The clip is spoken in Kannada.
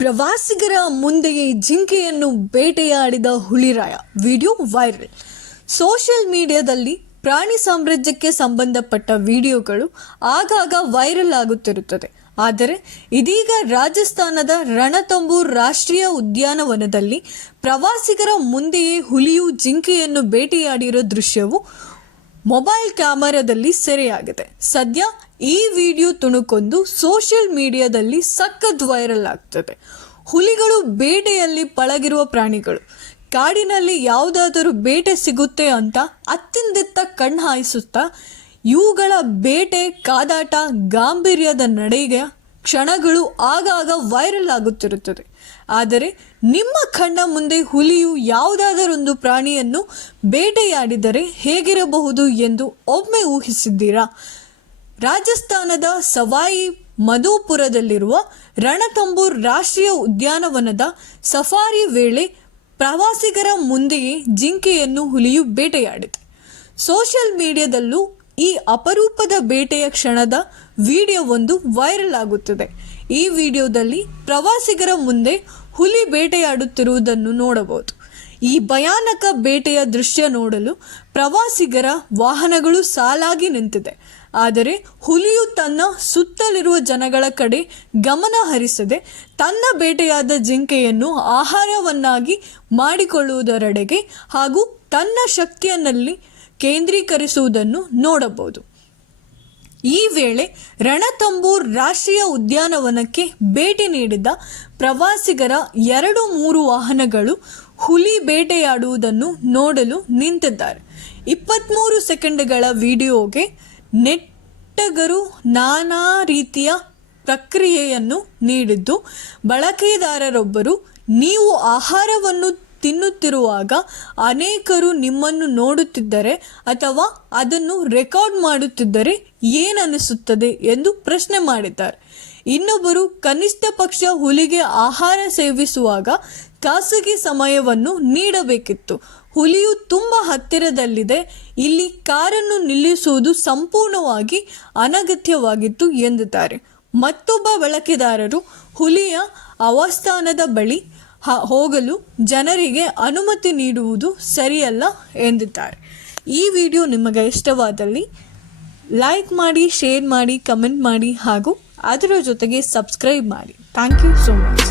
ಪ್ರವಾಸಿಗರ ಮುಂದೆಯೇ ಜಿಂಕೆಯನ್ನು ಬೇಟೆಯಾಡಿದ ಹುಲಿರಾಯ ವಿಡಿಯೋ ವೈರಲ್. ಸೋಷಿಯಲ್ ಮೀಡಿಯಾದಲ್ಲಿ ಪ್ರಾಣಿ ಸಾಮ್ರಾಜ್ಯಕ್ಕೆ ಸಂಬಂಧಪಟ್ಟ ವಿಡಿಯೋಗಳು ಆಗಾಗ ವೈರಲ್ ಆಗುತ್ತಿರುತ್ತದೆ. ಆದರೆ ಇದೀಗ ರಾಜಸ್ಥಾನದ ರಣತಂಬೂರ್ ರಾಷ್ಟ್ರೀಯ ಉದ್ಯಾನವನದಲ್ಲಿ ಪ್ರವಾಸಿಗರ ಮುಂದೆಯೇ ಹುಲಿಯು ಜಿಂಕೆಯನ್ನು ಬೇಟೆಯಾಡಿರೋ ದೃಶ್ಯವು ಮೊಬೈಲ್ ಕ್ಯಾಮೆರಾದಲ್ಲಿ ಸೆರೆಯಾಗಿದೆ. ಸದ್ಯ ಈ ವಿಡಿಯೋ ತುಣುಕೊಂದು ಸೋಷಿಯಲ್ ಮೀಡಿಯಾದಲ್ಲಿ ಸಖತ್ ವೈರಲ್ ಆಗ್ತದೆ. ಹುಲಿಗಳು ಬೇಟೆಯಲ್ಲಿ ಪಳಗಿರುವ ಪ್ರಾಣಿಗಳು. ಕಾಡಿನಲ್ಲಿ ಯಾವುದಾದರೂ ಬೇಟೆ ಸಿಗುತ್ತೆ ಅಂತ ಅತ್ತಿಂದಿತ್ತ ಕಣ್ಣು ಹಾಯಿಸುತ್ತಾ ಇವುಗಳ ಬೇಟೆ, ಕಾದಾಟ, ಗಾಂಭೀರ್ಯದ ನಡೆಗೆ ಕ್ಷಣಗಳು ಆಗಾಗ ವೈರಲ್ ಆಗುತ್ತಿರುತ್ತದೆ. ಆದರೆ ನಿಮ್ಮ ಕಣ್ಣ ಮುಂದೆ ಹುಲಿಯು ಯಾವುದಾದರೊಂದು ಪ್ರಾಣಿಯನ್ನು ಬೇಟೆಯಾಡಿದರೆ ಹೇಗಿರಬಹುದು ಎಂದು ಒಮ್ಮೆ ಊಹಿಸಿದ್ದೀರಾ? ರಾಜಸ್ಥಾನದ ಸವಾಯಿ ಮಧೋಪುರದಲ್ಲಿರುವ ರಣತಂಬೂರ್ ರಾಷ್ಟ್ರೀಯ ಉದ್ಯಾನವನದ ಸಫಾರಿ ವೇಳೆ ಪ್ರವಾಸಿಗರ ಮುಂದೆಯೇ ಜಿಂಕೆಯನ್ನು ಹುಲಿಯು ಬೇಟೆಯಾಡಿದೆ. ಸೋಷಿಯಲ್ ಮೀಡಿಯಾದಲ್ಲೂ ಈ ಅಪರೂಪದ ಬೇಟೆಯ ಕ್ಷಣದ ವಿಡಿಯೋವೊಂದು ವೈರಲ್ ಆಗುತ್ತಿದೆ. ಈ ವಿಡಿಯೋದಲ್ಲಿ ಪ್ರವಾಸಿಗರ ಮುಂದೆ ಹುಲಿ ಬೇಟೆಯಾಡುತ್ತಿರುವುದನ್ನು ನೋಡಬಹುದು. ಈ ಭಯಾನಕ ಬೇಟೆಯ ದೃಶ್ಯ ನೋಡಲು ಪ್ರವಾಸಿಗರ ವಾಹನಗಳು ಸಾಲಾಗಿ ನಿಂತಿದೆ. ಆದರೆ ಹುಲಿಯು ತನ್ನ ಸುತ್ತಲಿರುವ ಜನಗಳ ಕಡೆ ಗಮನ ಹರಿಸದೆ ತನ್ನ ಬೇಟೆಯಾದ ಜಿಂಕೆಯನ್ನು ಆಹಾರವನ್ನಾಗಿ ಮಾಡಿಕೊಳ್ಳುವುದರೆಡೆಗೆ ಹಾಗೂ ತನ್ನ ಶಕ್ತಿಯಲ್ಲಿ ಕೇಂದ್ರೀಕರಿಸುವುದನ್ನು ನೋಡಬಹುದು. ಈ ವೇಳೆ ರಣತಂಬೂರ್ ರಾಷ್ಟ್ರೀಯ ಉದ್ಯಾನವನಕ್ಕೆ ಭೇಟಿ ನೀಡಿದ ಪ್ರವಾಸಿಗರ 2-3 ವಾಹನಗಳು ಹುಲಿ ಬೇಟೆಯಾಡುವುದನ್ನು ನೋಡಲು ನಿಂತಿದ್ದಾರೆ. 23 ಸೆಕೆಂಡ್ಗಳ ವಿಡಿಯೋಗೆ ನೆಟ್ಟಗರು ನಾನಾ ರೀತಿಯ ಪ್ರಕ್ರಿಯೆಯನ್ನು ನೀಡಿದ್ದು, ಬಳಕೆದಾರರೊಬ್ಬರು ನೀವು ಆಹಾರವನ್ನು ತಿನ್ನುತ್ತಿರುವಾಗ ಅನೇಕರು ನಿಮ್ಮನ್ನು ನೋಡುತ್ತಿದ್ದರೆ ಅಥವಾ ಅದನ್ನು ರೆಕಾರ್ಡ್ ಮಾಡುತ್ತಿದ್ದರೆ ಏನನಿಸುತ್ತದೆ ಎಂದು ಪ್ರಶ್ನೆ ಮಾಡಿದ್ದಾರೆ. ಇನ್ನೊಬ್ಬರು ಕನಿಷ್ಠ ಪಕ್ಷ ಹುಲಿಗೆ ಆಹಾರ ಸೇವಿಸುವಾಗ ಖಾಸಗಿ ಸಮಯವನ್ನು ನೀಡಬೇಕಿತ್ತು. ಹುಲಿಯು ತುಂಬ ಹತ್ತಿರದಲ್ಲಿದೆ, ಇಲ್ಲಿ ಕಾರನ್ನು ನಿಲ್ಲಿಸುವುದು ಸಂಪೂರ್ಣವಾಗಿ ಅನಗತ್ಯವಾಗಿತ್ತು ಎಂದಿದ್ದಾರೆ. ಮತ್ತೊಬ್ಬ ಬಳಕೆದಾರರು ಹುಲಿಯ ಆವಾಸಸ್ಥಾನದ ಬಳಿ ಹೋಗಲು ಜನರಿಗೆ ಅನುಮತಿ ನೀಡುವುದು ಸರಿಯಲ್ಲ ಎಂದಿದ್ದಾರೆ. ಈ ವಿಡಿಯೋ ನಿಮಗೆ ಇಷ್ಟವಾದಲ್ಲಿ ಲೈಕ್ ಮಾಡಿ, ಶೇರ್ ಮಾಡಿ, ಕಮೆಂಟ್ ಮಾಡಿ ಹಾಗೂ ಅದರ ಜೊತೆಗೆ ಸಬ್ಸ್ಕ್ರೈಬ್ ಮಾಡಿ. Thank you so much.